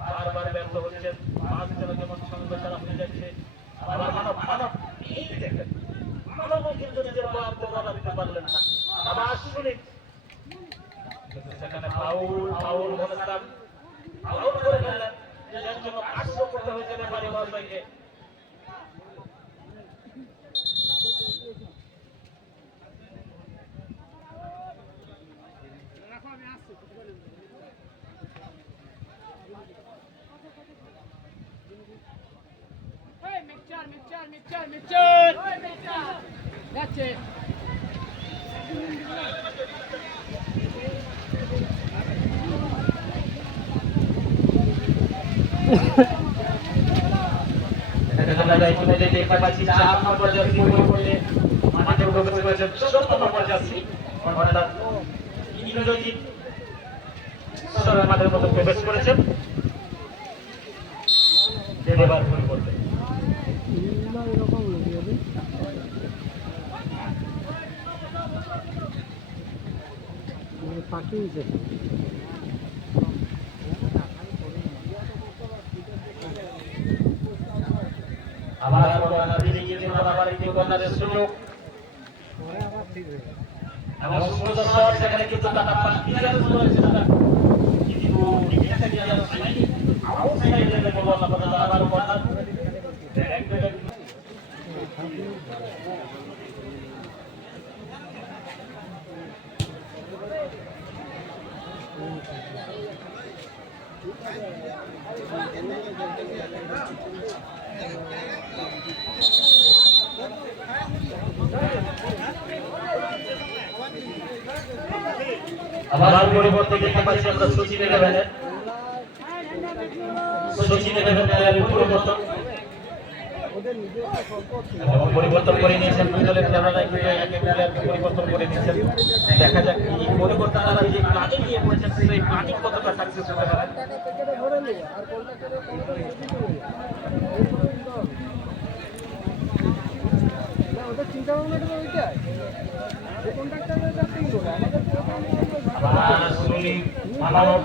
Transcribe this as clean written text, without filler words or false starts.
বারবার ব্যর্থ হচ্ছেন, পাঁচ জনের যেমন সঙ্গে তারা হয়ে যাচ্ছে, আবার মানব এই দেখেন মানবও কিন্তু নিজের বয়ান রাখতে পারলেন না। আবার শুনি সেখানে ফাউল বলেছিলাম, ফাউল করে গেলেন, যার জন্য কাশ্য করতে হয়েছে রেফারি মহাশয়কে। Mitchell! That's it. মাঠের মতো প্রবেশ করেছেন এবার ভুল করতে পাখি আবার সুযোগ এবং সুন্দর শট, সেখানে কিন্তু টাকা পাখি কিন্তু আউটসাইডে বল আবার কর্নার আবার পরিবর্তন দেখতে পাচ্ছি আমরা সচিন ইলেভেনের পরিবর্তন পরিবর্তন করে নিয়েছেন দুই দলের খেলোয়াড়রা পরিবর্তন করে নিয়েছেন। দেখা যাক এই পরিবর্তন যে প্ল্যানিং নিয়ে করেছেন সেই প্ল্যানিং কতটা সাকসেস হতে পারে। চিন্তা ভাবনাটা ওইটাই মানব